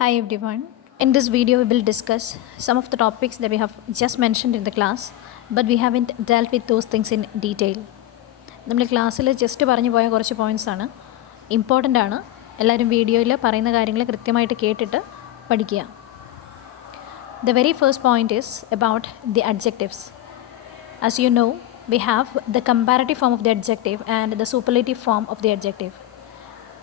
Hi everyone. In this video we will discuss some of the topics that we have just mentioned in the class, but we haven't dealt with those things in detail. നമ്മൾ ക്ലാസ്സിൽ just പറഞ്ഞു പോയ കുറച്ച് points ആണ്, important ആണ്. എല്ലാവരും വീഡിയോയിൽ പറയുന്ന കാര്യങ്ങൾ കൃത്യമായിട്ട് കേട്ടിട്ട് പഠിക്കുക. The very first point is about the adjectives. As you know, we have the comparative form of the adjective and the superlative form of the adjective.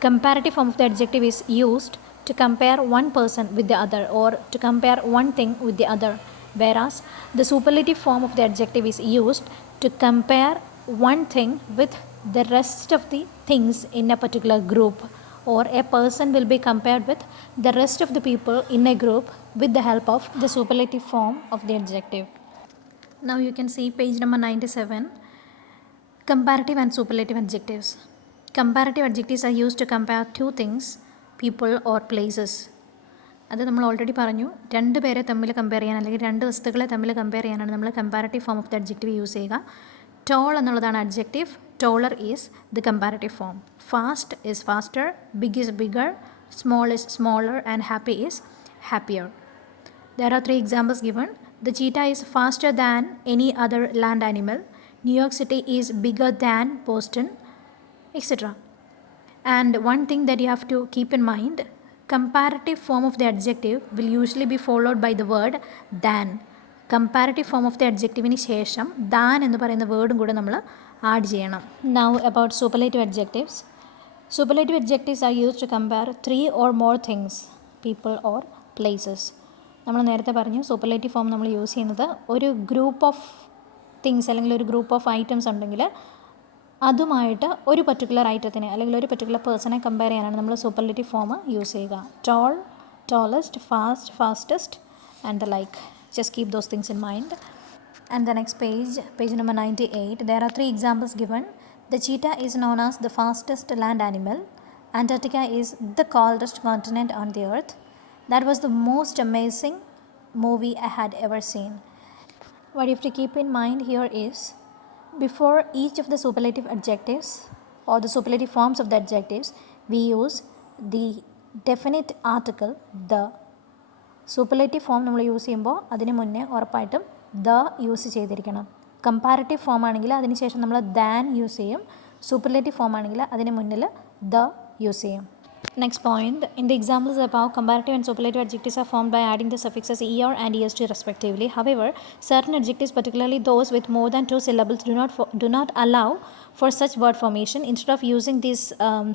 Comparative form of the adjective is used to compare one person with the other or to compare one thing with the other, whereas the superlative form of the adjective is used to compare one thing with the rest of the things in a particular group, or a person will be compared with the rest of the people in a group with the help of the superlative form of the adjective. Now you can see page number 97, comparative and superlative adjectives. Comparative adjectives are used to compare two things, people or places. അത് നമ്മൾ already പറഞ്ഞു, രണ്ട് പേരെ തമ്മിൽ compare ചെയ്യാൻ അല്ലെങ്കിൽ രണ്ട് വസ്തുക്കളെ തമ്മിൽ കമ്പയർ ചെയ്യാനാണ് നമ്മൾ comparative form of the adjective use ചെയ്യുക. ടോൾ എന്നുള്ളതാണ് adjective, taller is the comparative form. Fast is faster, big is bigger, small is smaller and happy is happier. There are 3 examples given. The cheetah is faster than any other land animal. New York City is bigger than Boston, etc. And one thing that you have to keep in mind, comparative form of the adjective will usually be followed by the word than. Comparative form of the adjectiveന് ശേഷം than എന്ന് പറയുന്ന വേർഡും കൂടെ നമ്മൾ add ചെയ്യണം. Now about superlative adjectives. Superlative adjectives are used to compare 3 or more things, people or places. നമ്മൾ നേരത്തെ പറഞ്ഞു superlative form നമ്മൾ യൂസ് ചെയ്യുന്നത് ഒരു ഗ്രൂപ്പ് ഓഫ് തിങ്സ് അല്ലെങ്കിൽ ഒരു ഗ്രൂപ്പ് ഓഫ് ഐറ്റംസ് ഉണ്ടെങ്കിൽ അതുമായിട്ട് ഒരു പർട്ടിക്കുലർ ഐറ്റത്തിനെ അല്ലെങ്കിൽ ഒരു പർട്ടിക്കുലർ പേഴ്സണെ കമ്പയർ ചെയ്യാനാണ് നമ്മൾ സൂപ്പർലേറ്റീവ് ഫോം യൂസ് ചെയ്യുക. Tall, tallest, fast, fastest and the like. Just keep those things in mind. And the next page number 98, there are 3 examples given. The cheetah is known as the fastest land animal. Antarctica is the coldest continent on the earth. That was the most amazing movie I had ever seen. What you have to keep in mind here is, before each of the superlative adjectives or the superlative forms of the adjectives, we use the definite article the. Superlative form നമ്മൾ use ചെയ്യുമ്പോൾ അതിന് മുന്നേ ഉറപ്പായിട്ടും the use ചെയ്തിരിക്കണം. Comparative form ആണെങ്കിൽ അതിന് ശേഷം നമ്മൾ ദാൻ യൂസ് ചെയ്യും. സൂപ്പർലേറ്റീവ് ഫോം ആണെങ്കിൽ അതിന് മുന്നിൽ ദ യൂസ് ചെയ്യും. Next point, in the examples above, comparative and superlative adjectives are formed by adding the suffixes er and est respectively. However, certain adjectives, particularly those with more than 2 syllables, do not allow for such word formation. Instead of using these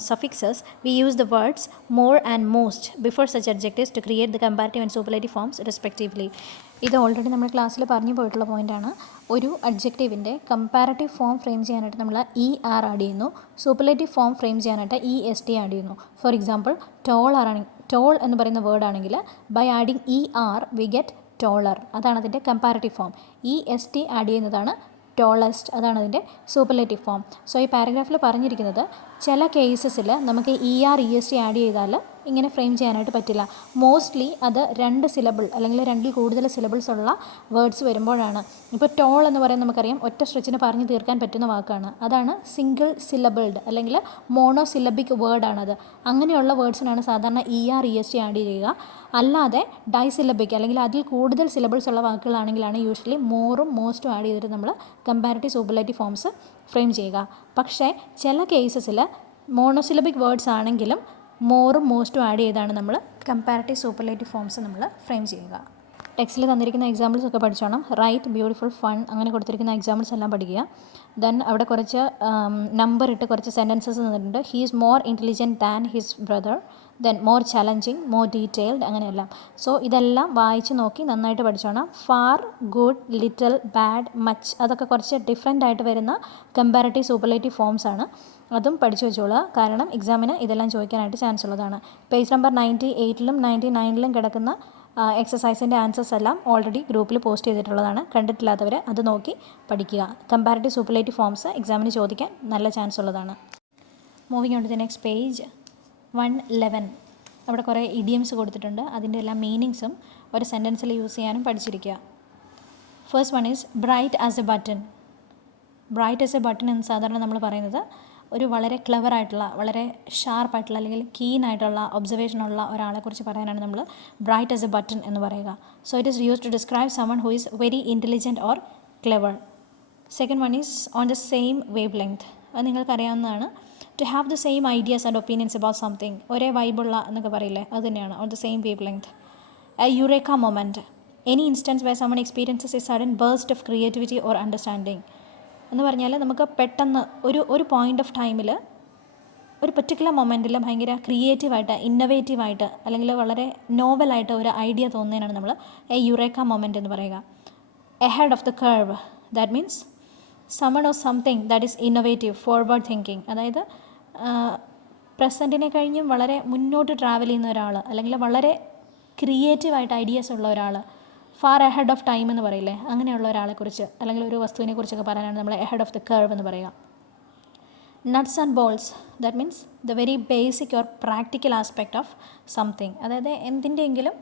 suffixes, we use the words more and most before such adjectives to create the comparative and superlative forms respectively. ഇത് already നമ്മൾ ക്ലാസ്സിൽ പറഞ്ഞു പോയിട്ടുള്ള പോയിൻ്റാണ്. ഒരു അഡ്ജക്റ്റീവിൻ്റെ comparative form frame ചെയ്യാനായിട്ട് നമ്മൾ E R add ചെയ്യുന്നു, സൂപ്പർലേറ്റീവ് ഫോം ഫ്രെയിം ചെയ്യാനായിട്ട് ഇ എസ് ടി ആഡ് ചെയ്യുന്നു. ഫോർ എക്സാമ്പിൾ, ടോൾ എന്ന് പറയുന്ന വേർഡ് ആണെങ്കിൽ by adding E R we get taller, അതാണ് അതിൻ്റെ comparative form. E S T add ചെയ്യുന്നതാണ് ടോളസ്റ്റ്, അതാണ് അതിൻ്റെ സൂപ്പർലേറ്റീവ് ഫോം. സോ ഈ പാരഗ്രാഫിൽ പറഞ്ഞിരിക്കുന്നത് ചില കേസസിൽ നമുക്ക് E R E S T add ചെയ്താൽ ഇങ്ങനെ ഫ്രെയിം ചെയ്യാനായിട്ട് പറ്റില്ല. മോസ്റ്റ്ലി അത് 2 സിലബിൾ അല്ലെങ്കിൽ 2ൽ കൂടുതൽ സിലബിൾസ് ഉള്ള വേർഡ്സ് വരുമ്പോഴാണ്. ഇപ്പോൾ ടോൾ എന്ന് പറയുന്നത് നമുക്കറിയാം ഒറ്റ സ്ട്രെച്ചിന് പറഞ്ഞു തീർക്കാൻ പറ്റുന്ന വാക്കാണ്, അതാണ് സിംഗിൾ സിലബിൾഡ് അല്ലെങ്കിൽ മോണോ സിലബിക് വേർഡാണത്. അങ്ങനെയുള്ള വേർഡ്സിനാണ് സാധാരണ E R E S T add ചെയ്യുക. അല്ലാതെ ഡൈസിലബിക് അല്ലെങ്കിൽ അതിൽ കൂടുതൽ സിലബിൾസ് ഉള്ള വാക്കുകളാണെങ്കിലാണ് യൂഷ്വലി മോറും മോസ്റ്റും ആഡ് ചെയ്തിട്ട് നമ്മൾ കമ്പാരറ്റീവ് സൂപ്പർലേറ്റീവ് ഫോംസ് ഫ്രെയിം ചെയ്യുക. പക്ഷേ ചില കേസസിൽ മോണോസിലബിക് വേർഡ്സ് ആണെങ്കിലും മോറും മോസ്റ്റും ആഡ് ചെയ്താണ് നമ്മൾ കമ്പാരറ്റീവ് സൂപ്പർലേറ്റീവ് ഫോംസ് നമ്മൾ ഫ്രെയിം ചെയ്യുക. ടെക്സ്റ്റിൽ തന്നിരിക്കുന്ന എക്സാമ്പിൾസ് ഒക്കെ പഠിച്ചോണം. റൈറ്റ്, ബ്യൂട്ടിഫുൾ, ഫൺ അങ്ങനെ കൊടുത്തിരിക്കുന്ന എക്സാമ്പിൾസ് എല്ലാം പഠിക്കുക. ദെൻ അവിടെ കുറച്ച് നമ്പർ ഇട്ട് കുറച്ച് സെൻറ്റൻസസ് തന്നിട്ടുണ്ട്. He is more intelligent than his brother, then more challenging, more detailed, അങ്ങനെയെല്ലാം. സോ ഇതെല്ലാം വായിച്ച് നോക്കി നന്നായിട്ട് പഠിച്ചോണം. Far, good, little, bad, much, അതൊക്കെ കുറച്ച് ഡിഫറെൻ്റ് ആയിട്ട് വരുന്ന കമ്പാരറ്റീവ് സൂപ്പർലേറ്റീവ് ഫോംസ് ആണ്. അതും പഠിച്ചു വെച്ചോളുക, കാരണം എക്സാമിന് ഇതെല്ലാം ചോദിക്കാനായിട്ട് ചാൻസ് ഉള്ളതാണ്. പേജ് നമ്പർ 98ലും 99ലും കിടക്കുന്ന എക്സസൈസിൻ്റെ ആൻസേഴ്സ് എല്ലാം ഓൾറെഡി ഗ്രൂപ്പിൽ പോസ്റ്റ് ചെയ്തിട്ടുള്ളതാണ്. കണ്ടിട്ടില്ലാത്തവർ അത് നോക്കി പഠിക്കുക. കമ്പാരറ്റീവ് സൂപ്പർലേറ്റീവ് ഫോംസ് എക്സാമിന് ചോദിക്കാൻ നല്ല ചാൻസ് ഉള്ളതാണ്. Moving on to the next page 111. അവിടെ കുറേ ഇഡിയംസ് കൊടുത്തിട്ടുണ്ട്. അതിൻ്റെ എല്ലാ മീനിങ്സും ഒരു സെൻറ്റൻസിൽ യൂസ് ചെയ്യാനും പഠിച്ചിരിക്കുക. First one is bright as a button. Bright as a button എന്ന് സാധാരണ നമ്മൾ പറയുന്നത് ഒരു വളരെ ക്ലെവർ ആയിട്ടുള്ള, വളരെ ഷാർപ്പായിട്ടുള്ള അല്ലെങ്കിൽ കീൻ ആയിട്ടുള്ള ഒബ്സർവേഷനുള്ള ഒരാളെക്കുറിച്ച് പറയാനാണ് നമ്മൾ ബ്രൈറ്റ് ആസ് എ ബട്ടൺ എന്ന് പറയുക. So it is use to describe someone who is very intelligent or clever. Second one is on the same wavelength. അത് നിങ്ങൾക്കറിയാവുന്നതാണ്. To have the same ideas and opinions about something, ഒരേ വൈബുള്ള എന്നൊക്കെ പറയില്ലേ, അത് തന്നെയാണ് on the same wavelength. A eureka moment, any instance way someone experiences a sudden burst of creativity or understanding. എന്ന് പറഞ്ഞാൽ നമുക്ക് പെട്ടെന്ന് ഒരു പോയിൻ്റ് ഓഫ് ടൈമിൽ, ഒരു പെർട്ടിക്കുലർ മൊമെൻറ്റിൽ ഭയങ്കര ക്രിയേറ്റീവായിട്ട്, ഇന്നൊവേറ്റീവായിട്ട് അല്ലെങ്കിൽ വളരെ നോവലായിട്ട് ഒരു ഐഡിയ തോന്നുന്നതിനാണ് നമ്മൾ എ യുറേക്ക മൊമെൻറ്റ് എന്ന് പറയുക. Ahead of the curve, that means someone or something that is innovative, forward thinking. അതായത് പ്രസൻറ്റിനെ കഴിഞ്ഞും വളരെ മുന്നോട്ട് ട്രാവൽ ചെയ്യുന്ന ഒരാൾ, അല്ലെങ്കിൽ വളരെ ക്രിയേറ്റീവായിട്ട് ഐഡിയാസ് ഉള്ള ഒരാൾ, ഫാർ എഹെഡ് ഓഫ് ടൈം എന്ന് പറയില്ലേ, അങ്ങനെയുള്ള ഒരാളെക്കുറിച്ച് അല്ലെങ്കിൽ ഒരു വസ്തുവിനെ കുറിച്ചൊക്കെ പറയാനാണ് നമ്മൾ എഹെഡ് ഓഫ് ദ കർവ് എന്ന് പറയുക. Nuts and balls, that means the very basic or practical aspect of something. അതായത് എന്തിൻ്റെയെങ്കിലും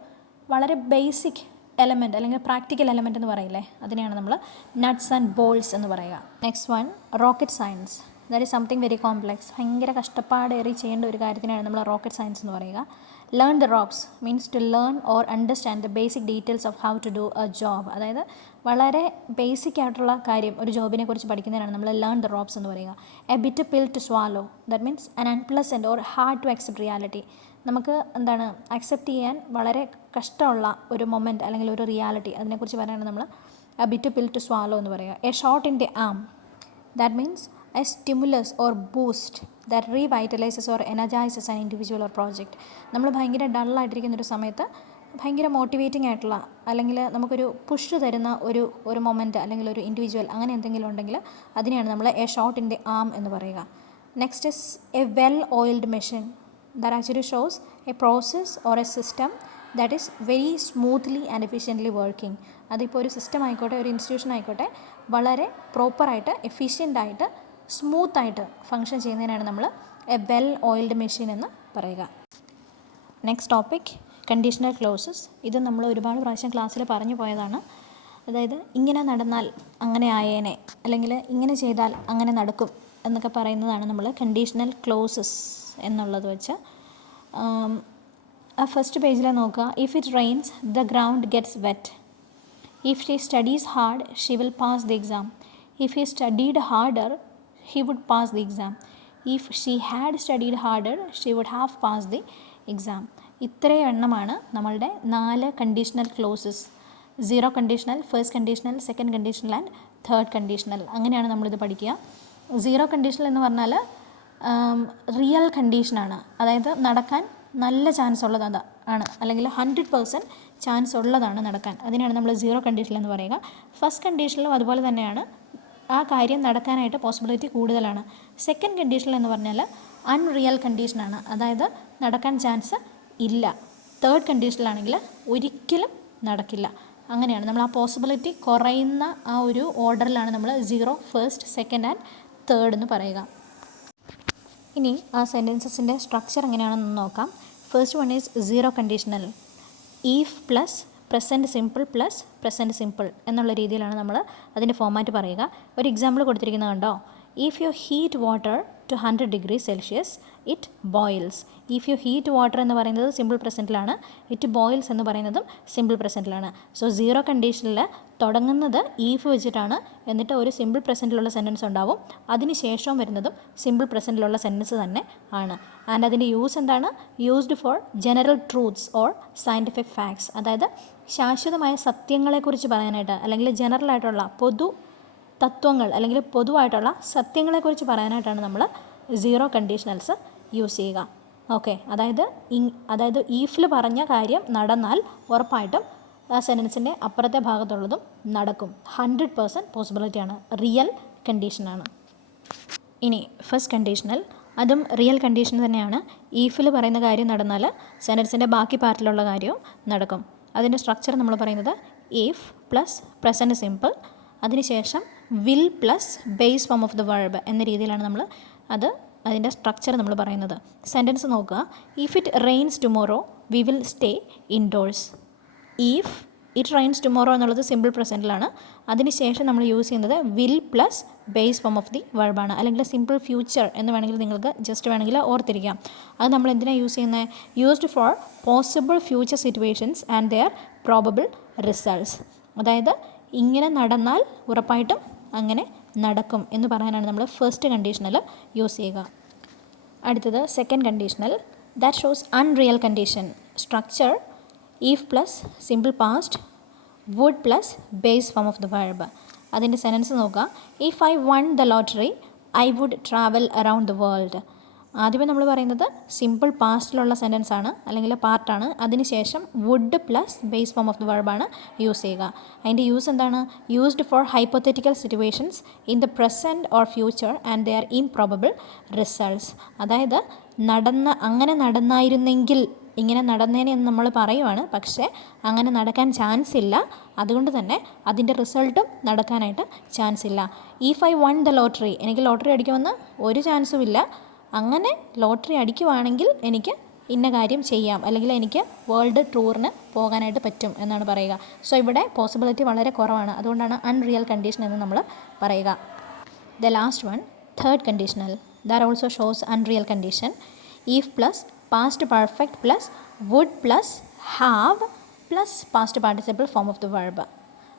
വളരെ ബേസിക് എലമെൻറ്റ് അല്ലെങ്കിൽ പ്രാക്ടിക്കൽ എലമെൻറ്റ് എന്ന് പറയില്ലേ, അതിനെയാണ് നമ്മൾ നട്ട്സ് ആൻഡ് ബോൾസ് എന്ന് പറയുക. Next one rocket science, that is something very complex. ഭയങ്കര കഷ്ടപ്പാടേറി ചെയ്യേണ്ട ഒരു കാര്യത്തിനാണ് നമ്മൾ റോക്കറ്റ് സയൻസ് എന്ന് പറയുക. Learn the ropes means to learn or understand the basic details of how to do a job. അതായത് വളരെ ബേസിക് ആയിട്ടുള്ള കാര്യം, ഒരു ജോബിനെ കുറിച്ച് പഠിക്കുന്നതിനാണ് നമ്മൾ ലേൺ ദ റോപ്സ് എന്ന് പറയുക. A bit pill to swallow, that means an unpleasant or hard to accept reality. നമുക്ക് അക്സെപ്റ്റ് ചെയ്യാൻ വളരെ കഷ്ടമുള്ള ഒരു മൊമെൻറ്റ് അല്ലെങ്കിൽ ഒരു റിയാലിറ്റി, അതിനെക്കുറിച്ച് പറയാനാണ് നമ്മൾ a bit pill to swallow എന്ന് പറയുക. A shot in the arm, that means a stimulus or boost that revitalises or energises an individual or project. നമ്മൾ ഭയങ്കര ഡള്ളായിട്ടിരിക്കുന്നൊരു സമയത്ത് ഭയങ്കര മോട്ടിവേറ്റിംഗ് ആയിട്ടുള്ള അല്ലെങ്കിൽ നമുക്കൊരു പുഷ് തരുന്ന ഒരു മൊമെൻറ്റ് അല്ലെങ്കിൽ ഒരു ഇൻഡിവിജ്വൽ അങ്ങനെ എന്തെങ്കിലും ഉണ്ടെങ്കിൽ അതിനെയാണ് നമ്മൾ എ ഷോട്ട് ഇൻ ദി ആം എന്ന് പറയുക. Next is A well oiled machine that actually shows a process or a system that is very smoothly and efficiently working. അതിപ്പോൾ ഒരു സിസ്റ്റം ആയിക്കോട്ടെ, ഒരു ഇൻസ്റ്റിറ്റ്യൂഷൻ ആയിക്കോട്ടെ, വളരെ പ്രോപ്പറായിട്ട് എഫിഷ്യൻ്റായിട്ട് സ്മൂത്തായിട്ട് ഫങ്ഷൻ ചെയ്യുന്നതിനാണ് നമ്മൾ എ വെൽ ഓയിൽഡ് മെഷീൻ എന്ന് പറയുക. Next topic conditional clauses. ഇത് നമ്മൾ ഒരുപാട് പ്രാവശ്യം ക്ലാസ്സിൽ പറഞ്ഞു പോയതാണ്. അതായത് ഇങ്ങനെ നടന്നാൽ അങ്ങനെ ആയേനെ, അല്ലെങ്കിൽ ഇങ്ങനെ ചെയ്താൽ അങ്ങനെ നടക്കും എന്നൊക്കെ പറയുന്നതാണ് നമ്മൾ കണ്ടീഷണൽ ക്ലോസസ് എന്നുള്ളത് വെച്ച്. ആ ഫസ്റ്റ് പേജിൽ നോക്കുക. If it rains the ground gets wet. If she studies hard she will pass the exam. If he studied harder he would pass the exam. If she had studied harder she would have pass the exam. ഇത്രയും എണ്ണമാണ് നമ്മളുടെ 4 conditional clauses. 0 conditional, first conditional, second conditional and third conditional. അങ്ങനെയാണ് നമ്മളിത് പഠിക്കുക. 0 conditional എന്ന് പറഞ്ഞാൽ real കണ്ടീഷനാണ്, അതായത് നടക്കാൻ നല്ല ചാൻസ് ഉള്ളത് ആണ്, അല്ലെങ്കിൽ 100% ചാൻസ് ഉള്ളതാണ് നടക്കാൻ. അതിനാണ് നമ്മൾ 0 കണ്ടീഷണൽ എന്ന് പറയുക. ഫസ്റ്റ് കണ്ടീഷനിലും അതുപോലെ തന്നെയാണ്, ആ കാര്യം നടക്കാനായിട്ട് പോസിബിലിറ്റി കൂടുതലാണ്. സെക്കൻഡ് കണ്ടീഷണൽ എന്ന് പറഞ്ഞാൽ അൺറിയൽ കണ്ടീഷനാണ്, അതായത് നടക്കാൻ ചാൻസ് ഇല്ല. തേർഡ് കണ്ടീഷനിലാണെങ്കിൽ ഒരിക്കലും നടക്കില്ല. അങ്ങനെയാണ് നമ്മൾ ആ പോസിബിലിറ്റി കുറയുന്ന ആ ഒരു ഓർഡറിലാണ് നമ്മൾ 0, ഫസ്റ്റ്, സെക്കൻഡ് ആൻഡ് തേർഡ് എന്ന് പറയുക. ഇനി ആ സെൻറ്റൻസസിൻ്റെ സ്ട്രക്ചർ എങ്ങനെയാണെന്ന് നോക്കാം. First one is 0 conditional. If plus present simple plus present simple എന്നുള്ള രീതിയിലാണ് നമ്മൾ അതിൻ്റെ ഫോമാറ്റ് പറയുക. ഒരു എക്സാമ്പിൾ കൊടുത്തിരിക്കുന്നത് കണ്ടോ. If you heat water to 100 degrees Celsius it boils. If you heat water എന്ന് പറയുന്നത് സിമ്പിൾ പ്രസൻറ്റിലാണ്, ഇറ്റ് ബോയിൽസ് എന്ന് പറയുന്നതും സിമ്പിൾ പ്രസൻറ്റിലാണ്. സോ 0 കണ്ടീഷനിൽ തുടങ്ങുന്നത് ഈഫ് വെച്ചിട്ടാണ്, എന്നിട്ട് ഒരു സിമ്പിൾ പ്രസൻറ്റിലുള്ള സെൻറ്റൻസ് ഉണ്ടാവും, അതിന് ശേഷം വരുന്നതും സിമ്പിൾ പ്രസൻറ്റിലുള്ള സെൻറ്റൻസ് തന്നെ ആണ്. ആൻഡ് അതിൻ്റെ യൂസ് എന്താണ്? Used four general truths or scientific facts. അതായത് ശാശ്വതമായ സത്യങ്ങളെക്കുറിച്ച് പറയാനായിട്ട്, അല്ലെങ്കിൽ ജനറലായിട്ടുള്ള പൊതു തത്വങ്ങൾ അല്ലെങ്കിൽ പൊതുവായിട്ടുള്ള സത്യങ്ങളെക്കുറിച്ച് പറയാനായിട്ടാണ് നമ്മൾ 0 കണ്ടീഷണൽസ് യൂസ് ചെയ്യുക. ഓക്കെ, അതായത് ഈഫിൽ പറഞ്ഞ കാര്യം നടന്നാൽ ഉറപ്പായിട്ടും ആ സെൻറ്റൻസിൻ്റെ അപ്പുറത്തെ ഭാഗത്തുള്ളതും നടക്കും. 100% പോസിബിലിറ്റിയാണ്, റിയൽ കണ്ടീഷനാണ്. ഇനി ഫസ്റ്റ് കണ്ടീഷണൽ, അതും റിയൽ കണ്ടീഷൻ തന്നെയാണ്. ഈഫിൽ പറയുന്ന കാര്യം നടന്നാൽ സെൻറ്റൻസിൻ്റെ ബാക്കി പാർട്ടിലുള്ള കാര്യവും നടക്കും. അതിൻ്റെ സ്ട്രക്ചർ നമ്മൾ പറയുന്നത് ഈഫ് പ്ലസ് പ്രസൻറ്റ് സിമ്പിൾ, അതിനുശേഷം will plus base form of the verb എന്ന രീതിയിലാണ് നമ്മൾ അതിൻ്റെ സ്ട്രക്ചർ നമ്മൾ പറയുന്നത്. സെൻറ്റൻസ് നോക്കുക. If it rains tomorrow we will stay indoors. It rains tomorrow എന്നുള്ളത് സിമ്പിൾ പ്രസൻറ്റിലാണ്. അതിനുശേഷം നമ്മൾ യൂസ് ചെയ്യുന്നത് will plus base form of the വെർബാണ്. അല്ലെങ്കിൽ സിമ്പിൾ ഫ്യൂച്ചർ എന്ന് വേണമെങ്കിൽ നിങ്ങൾക്ക് ജസ്റ്റ് വേണമെങ്കിൽ ഓർത്തിരിക്കാം. അത് നമ്മൾ എന്തിനാണ് യൂസ് ചെയ്യുന്നത്? Used for possible future situations and their probable results. അതായത് ഇങ്ങനെ നടന്നാൽ ഉറപ്പായിട്ടും അങ്ങനെ നടക്കും എന്ന് പറയാനാണ് നമ്മൾ ഫസ്റ്റ് കണ്ടീഷണൽ യൂസ് ചെയ്യുക. അടുത്തത് second conditional. That shows unreal condition. Structure if plus simple past would plus base form of the verb. അതിൻ്റെ സെൻറ്റൻസ് നോക്കുക. If I won the lottery I would travel around the world. ആദ്യമേ നമ്മൾ പറയുന്നത് simple പാസ്റ്റിലുള്ള sentence ആണ്, അല്ലെങ്കിൽ പാർട്ടാണ്. അതിനുശേഷം would plus base form of the വെർബാണ് യൂസ് ചെയ്യുക. അതിൻ്റെ യൂസ് എന്താണ്? Used for hypothetical situations in the present or future and their improbable results. അതായത് അങ്ങനെ നടന്നായിരുന്നെങ്കിൽ, ഇങ്ങനെ നടന്നേനെ എന്ന് നമ്മൾ പറയുവാണ്, പക്ഷേ അങ്ങനെ നടക്കാൻ ചാൻസ് ഇല്ല. അതുകൊണ്ട് തന്നെ അതിൻ്റെ റിസൾട്ടും നടക്കാനായിട്ട് ചാൻസ് ഇല്ല. If I won the lottery, എനിക്ക് ലോട്ടറി അടിക്കുമെന്ന് ഒരു ചാൻസും ഇല്ല. അങ്ങനെ ലോട്ടറി അടിക്കുവാണെങ്കിൽ എനിക്ക് ഇന്ന കാര്യം ചെയ്യാം, അല്ലെങ്കിൽ എനിക്ക് വേൾഡ് ടൂറിന് പോകാനായിട്ട് പറ്റും എന്നാണ് പറയുക. സോ ഇവിടെ പോസിബിലിറ്റി വളരെ കുറവാണ്. അതുകൊണ്ടാണ് അൺറിയൽ കണ്ടീഷൻ എന്ന് നമ്മൾ പറയുക. The last one, third conditional. That also shows unreal condition. If plus past perfect plus would plus have plus past participle form of the verb.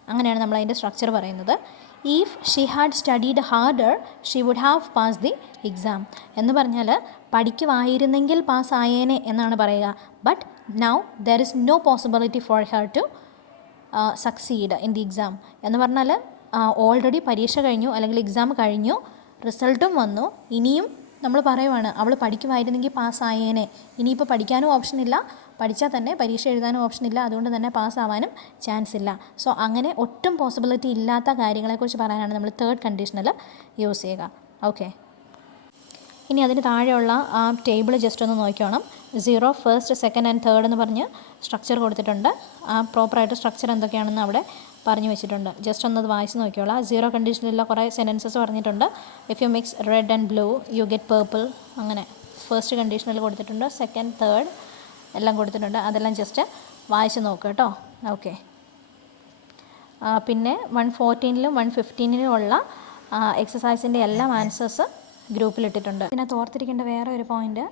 അങ്ങനെയാണ് നമ്മൾ അതിൻ്റെ സ്ട്രക്ചർ പറയുന്നത്. If she had studied harder she would have pass the exam എന്ന് പറഞ്ഞാൽ പഠിക്കുമായിരുന്നെങ്കിൽ പാസ്സായേനെ എന്നാണ് പറയുക. But now there is no possibility for her to succeed in the exam എന്ന് പറഞ്ഞാൽ ഓൾറെഡി പരീക്ഷ കഴിഞ്ഞു, അല്ലെങ്കിൽ എക്സാം കഴിഞ്ഞു, റിസൾട്ടും വന്നു. ഇനിയും നമ്മൾ പറയുവാണ് അവൾ പഠിക്കുമായിരുന്നെങ്കിൽ പാസ്സായേനെ. ഇനിയിപ്പോൾ പഠിക്കാനും ഓപ്ഷനില്ല, പഠിച്ചാൽ തന്നെ പരീക്ഷ എഴുതാനും ഓപ്ഷനില്ല. അതുകൊണ്ട് തന്നെ പാസ്സാവാനും ചാൻസ് ഇല്ല. സോ അങ്ങനെ ഒട്ടും പോസിബിലിറ്റി ഇല്ലാത്ത കാര്യങ്ങളെക്കുറിച്ച് പറയാനാണ് നമ്മൾ തേർഡ് കണ്ടീഷണൽ യൂസ് ചെയ്യുക. ഓക്കെ, ഇനി അതിന് താഴെയുള്ള ആ ടേബിൾ ജസ്റ്റ് ഒന്ന് നോക്കിക്കോണം. 0, ഫസ്റ്റ്, സെക്കൻഡ് ആൻഡ് തേർഡ് എന്ന് പറഞ്ഞ് സ്ട്രക്ചർ കൊടുത്തിട്ടുണ്ട്. ആ പ്രോപ്പറായിട്ട് സ്ട്രക്ചർ എന്തൊക്കെയാണെന്ന് അവിടെ പറഞ്ഞു വെച്ചിട്ടുണ്ട്. ജസ്റ്റ് ഒന്നത് വായിച്ച് നോക്കിയോളാം. 0 കണ്ടീഷനിലുള്ള കുറേ സെൻറ്റൻസസ് പറഞ്ഞിട്ടുണ്ട്. If you mix red and blue you get purple. അങ്ങനെ ഫസ്റ്റ് കണ്ടീഷനിൽ കൊടുത്തിട്ടുണ്ട്, സെക്കൻഡ്, തേർഡ് എല്ലാം കൊടുത്തിട്ടുണ്ട്. അതെല്ലാം ജസ്റ്റ് വായിച്ച് നോക്കുക കേട്ടോ. ഓക്കെ, പിന്നെ 114ലും 115ലും ഉള്ള എക്സസൈസിൻ്റെ എല്ലാം ആൻസേഴ്സ് ഗ്രൂപ്പിലിട്ടിട്ടുണ്ട്. ഇതിനകത്ത് ഓർത്തിരിക്കേണ്ട വേറെ ഒരു പോയിൻറ്റ്,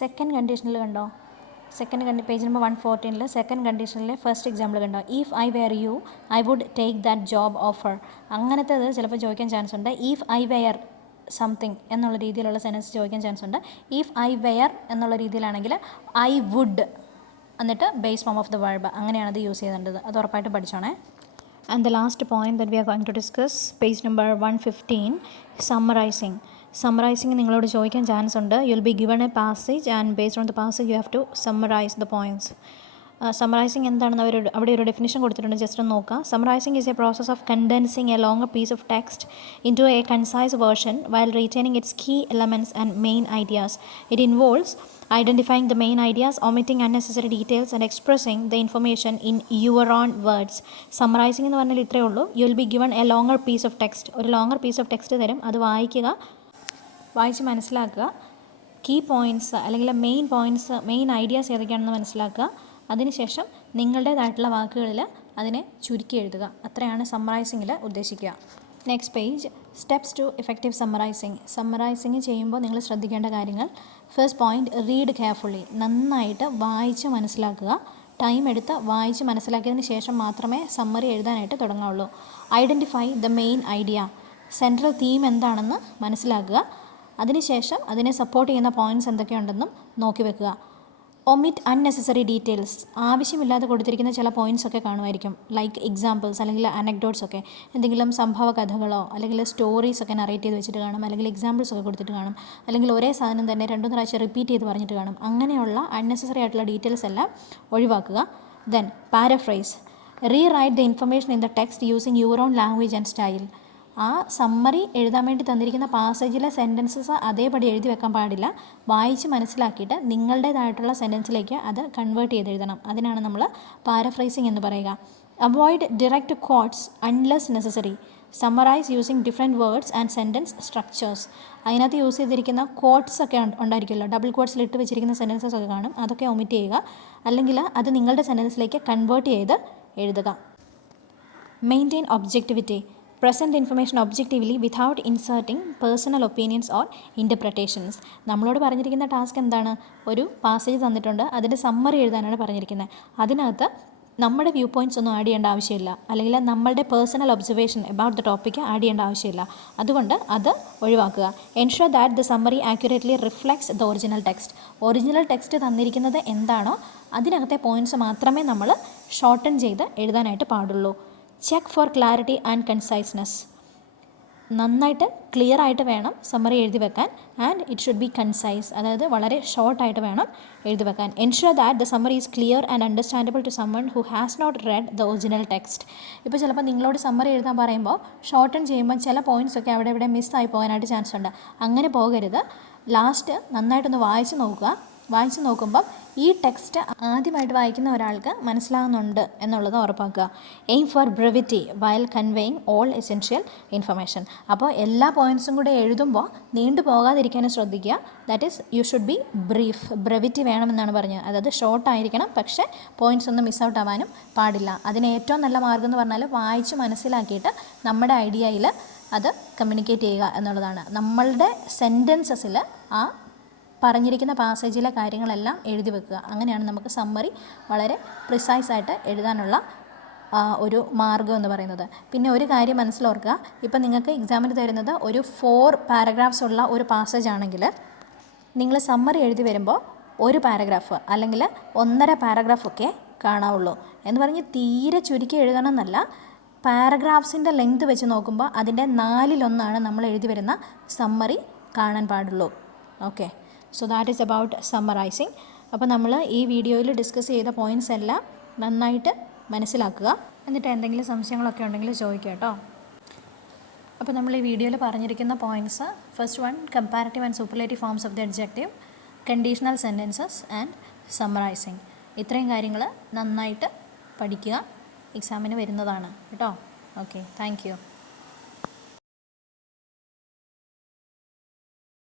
സെക്കൻഡ് കണ്ടീഷനിൽ കണ്ടോ, സെക്കൻഡ് പേജ് നമ്പർ 114 സെക്കൻഡ് കണ്ടീഷനിലെ ഫസ്റ്റ് എക്സാമ്പിൾ കണ്ടോ. If I were you I would take that job offer. അങ്ങനത്തേത് ചിലപ്പോൾ ചോദിക്കാൻ ചാൻസ് ഉണ്ട്. ഇഫ് ഐ വെയർ സംതിങ് എന്നുള്ള രീതിയിലുള്ള സെൻറ്റൻസ് ചോദിക്കാൻ ചാൻസ് ഉണ്ട്. ഇഫ് ഐ വെയർ എന്നുള്ള രീതിയിലാണെങ്കിൽ ഐ വുഡ് എന്നിട്ട് base form of the verb, അങ്ങനെയാണ് അത് യൂസ് ചെയ്യേണ്ടത്. അത് ഉറപ്പായിട്ട് പഠിച്ചോണേ. And the last point that we are going to discuss, page number 115, summarising. Summarising നിങ്ങളോട് ചോദിക്കാൻ ചാൻസ് ഉണ്ട്. You will be given a passage and based on the passage you have to summarise the points. Summarising എന്താണെന്ന് അവിടെ ഒരു definition കൊടുത്തിട്ടുണ്ട്, just ഒന്ന് നോക്കുക. Summarising is a process of condensing A longer piece of text into a concise version while retaining its key elements and main ideas. It involves identifying the main ideas, omitting unnecessary details and expressing the information in your own words. Summarizing എന്ന് പറഞ്ഞാൽ ഇത്രയേ ഉള്ളൂ. You will be given a longer piece of text. ഒരു longer piece of text തരും, അത് വായിക്കുക, വായിച്ച് മനസ്സിലാക്കുക. കീ പോയിൻറ്റ്സ് അല്ലെങ്കിൽ മെയിൻ പോയിൻറ്റ്സ്, മെയിൻ ഐഡിയാസ് ഏതൊക്കെയാണെന്ന് മനസ്സിലാക്കുക. അതിനുശേഷം നിങ്ങളുടേതായിട്ടുള്ള വാക്കുകളിൽ അതിനെ ചുരുക്കി എഴുതുക. അത്രയാണ് സമ്മറൈസിങ്ങിൽ ഉദ്ദേശിക്കുക. Next page, steps to effective summarising. Summarising ചെയ്യുമ്പോൾ നിങ്ങൾ ശ്രദ്ധിക്കേണ്ട കാര്യങ്ങൾ. First point, read carefully. നന്നായിട്ട് വായിച്ച് മനസ്സിലാക്കുക. ടൈം എടുത്ത് വായിച്ച് മനസ്സിലാക്കിയതിന് ശേഷം മാത്രമേ സമ്മറി എഴുതാനായിട്ട് തുടങ്ങാവുള്ളൂ. Identify the main idea. Central theme എന്താണെന്ന് മനസ്സിലാക്കുക. അതിനുശേഷം അതിനെ സപ്പോർട്ട് ചെയ്യുന്ന പോയിൻറ്റ്സ് എന്തൊക്കെയുണ്ടെന്നും നോക്കി വെക്കുക. Omit unnecessary details. ആവശ്യമില്ലാതെ കൊടുത്തിരിക്കുന്ന ചില പോയിൻറ്റ്സ് ഒക്കെ കാണുമായിരിക്കും, ലൈക്ക് എക്സാമ്പിൾസ് അല്ലെങ്കിൽ അനക്ഡോട്ട്സ് ഒക്കെ. എന്തെങ്കിലും സംഭവ കഥകളോ അല്ലെങ്കിൽ സ്റ്റോറീസ് ഒക്കെ നറേറ്റ് ചെയ്ത് വെച്ചിട്ട് കാണും, അല്ലെങ്കിൽ എക്സാമ്പിൾസ് ഒക്കെ കൊടുത്തിട്ട് കാണും, അല്ലെങ്കിൽ ഒരേ സാധനം തന്നെ 2-3 പ്രാവശ്യം റിപ്പീറ്റ് ചെയ്ത് പറഞ്ഞിട്ട് കാണും. അങ്ങനെയുള്ള അൺനെസസറി ആയിട്ടുള്ള ഡീറ്റെയിൽസ് എല്ലാം ഒഴിവാക്കുക. Then paraphrase. Rewrite the information in the text using your own language and style. ആ സമ്മറി എഴുതാൻ വേണ്ടി തന്നിരിക്കുന്ന പാസേജിലെ സെൻറ്റൻസസ് അതേപടി എഴുതി വെക്കാൻ പാടില്ല. വായിച്ച് മനസ്സിലാക്കിയിട്ട് നിങ്ങളുടേതായിട്ടുള്ള സെൻറ്റൻസിലേക്ക് അത് കൺവേർട്ട് ചെയ്ത് എഴുതണം. അതിനാണ് നമ്മൾ പാരഫ്രൈസിങ് എന്ന് പറയുക. Avoid direct quotes unless necessary. Summarise using different words and sentence structures. അതിനകത്ത് യൂസ് ചെയ്തിരിക്കുന്ന ക്വോട്ട്സ് ഒക്കെ ഉണ്ടായിരിക്കുമല്ലോ, ഡബിൾ ക്വോട്ട്സിൽ ഇട്ട് വെച്ചിരിക്കുന്ന സെൻറ്റൻസസ് ഒക്കെ കാണും, അതൊക്കെ ഒമിറ്റ് ചെയ്യുക. അല്ലെങ്കിൽ അത് നിങ്ങളുടെ സെൻറ്റൻസിലേക്ക് കൺവേർട്ട് ചെയ്ത് എഴുതുക. Maintain objectivity. Present information objectively without inserting personal opinions or interpretations. നമ്മളോട് പറഞ്ഞിരിക്കുന്ന ടാസ്ക് എന്താണ്? ഒരു പാസേജ് തന്നിട്ടുണ്ട്, അതിൻ്റെ സമ്മറി എഴുതാനാണ് പറഞ്ഞിരിക്കുന്നത്. അതിനകത്ത് നമ്മുടെ വ്യൂ പോയിൻറ്റ്സ് ഒന്നും ആഡ് ചെയ്യേണ്ട ആവശ്യമില്ല, അല്ലെങ്കിൽ നമ്മളുടെ personal observation about the topic add ചെയ്യേണ്ട ആവശ്യമില്ല. അതുകൊണ്ട് അത് ഒഴിവാക്കുക. Ensure that the summary accurately reflects the original text. Original text തന്നിരിക്കുന്നത് എന്താണോ അതിനകത്തെ പോയിൻറ്റ്സ് മാത്രമേ നമ്മൾ ഷോർട്ടൻ ചെയ്ത് എഴുതാനായിട്ട് പാടുള്ളൂ. Check for clarity and conciseness. നന്നായിട്ട് ക്ലിയർ ആയിട്ട് വേണം സമ്മറി എഴുതി വെക്കാൻ. And it should be concise, അതായത് വളരെ ഷോർട്ടായിട്ട് വേണം എഴുതി വെക്കാൻ. Ensure that the summary is clear and understandable to someone who has not read the original text. ഇപ്പോൾ ചിലപ്പോൾ നിങ്ങളോട് സമ്മറി എഴുതാൻ പറയുമ്പോൾ ഷോർട്ടൻ ചെയ്യുമ്പോൾ ചില പോയിൻറ്റ്സ് ഒക്കെ അവിടെ ഇവിടെ മിസ്സായി പോകാനായിട്ട് ചാൻസ് ഉണ്ട്. അങ്ങനെ പോകരുത്. ലാസ്റ്റ് നന്നായിട്ടൊന്ന് വായിച്ച് നോക്കുക. വായിച്ച് നോക്കുമ്പം ഈ ടെക്സ്റ്റ് ആദ്യമായിട്ട് വായിക്കുന്ന ഒരാൾക്ക് മനസ്സിലാകുന്നുണ്ട് എന്നുള്ളത് ഉറപ്പാക്കുക. Aim for brevity while conveying all essential information. അപ്പോൾ എല്ലാ പോയിൻറ്റ്സും കൂടെ എഴുതുമ്പോൾ നീണ്ടു പോകാതിരിക്കാനും ശ്രദ്ധിക്കുക. That is you should be brief. Brevity വേണമെന്നാണ് പറഞ്ഞത്. അതായത് ഷോർട്ടായിരിക്കണം, പക്ഷേ പോയിൻറ്റ്സ് ഒന്നും മിസ് ഔട്ട് ആവാനും പാടില്ല. അതിന് ഏറ്റവും നല്ല മാർഗ്ഗം എന്ന് പറഞ്ഞാൽ വായിച്ച് മനസ്സിലാക്കിയിട്ട് നമ്മുടെ ഐഡിയയിൽ അത് കമ്മ്യൂണിക്കേറ്റ് ചെയ്യുക എന്നുള്ളതാണ്. നമ്മളുടെ സെൻറ്റൻസസിൽ ആ പറഞ്ഞിരിക്കുന്ന പാസേജിലെ കാര്യങ്ങളെല്ലാം എഴുതി വെക്കുക. അങ്ങനെയാണ് നമുക്ക് സമ്മറി വളരെ പ്രിസൈസായിട്ട് എഴുതാനുള്ള ഒരു മാർഗ്ഗം എന്ന് പറയുന്നത്. പിന്നെ ഒരു കാര്യം മനസ്സിലോർക്കുക, ഇപ്പം നിങ്ങൾക്ക് എക്സാമിന് തരുന്നത് ഒരു 4 പാരഗ്രാഫ്സ് ഉള്ള ഒരു പാസേജ് ആണെങ്കിൽ നിങ്ങൾ സമ്മറി എഴുതി വരുമ്പോൾ ഒരു പാരഗ്രാഫ് അല്ലെങ്കിൽ 1.5 പാരഗ്രാഫൊക്കെ കാണാവുള്ളൂ. എന്ന് പറഞ്ഞ് തീരെ ചുരുക്കി എഴുതണം എന്നല്ല. പാരഗ്രാഫ്സിൻ്റെ ലെങ്ത് വെച്ച് നോക്കുമ്പോൾ അതിൻ്റെ 4/1 നമ്മൾ എഴുതി വരുന്ന സമ്മറി കാണാൻ പാടുള്ളൂ. Okay, so that is about summarising. അപ്പോൾ നമ്മൾ ഈ വീഡിയോയിൽ ഡിസ്കസ് ചെയ്ത പോയിൻറ്റ്സ് എല്ലാം നന്നായിട്ട് മനസ്സിലാക്കുക. എന്നിട്ട് എന്തെങ്കിലും സംശയങ്ങളൊക്കെ ഉണ്ടെങ്കിൽ ചോദിക്കുക കേട്ടോ. അപ്പോൾ നമ്മൾ ഈ വീഡിയോയിൽ പറഞ്ഞിരിക്കുന്ന points: first one, comparative and superlative forms of the adjective, conditional sentences and summarising. ഇത്രയും കാര്യങ്ങൾ നന്നായിട്ട് പഠിക്കുക. എക്സാമിന് വരുന്നതാണ് കേട്ടോ. Okay, thank you.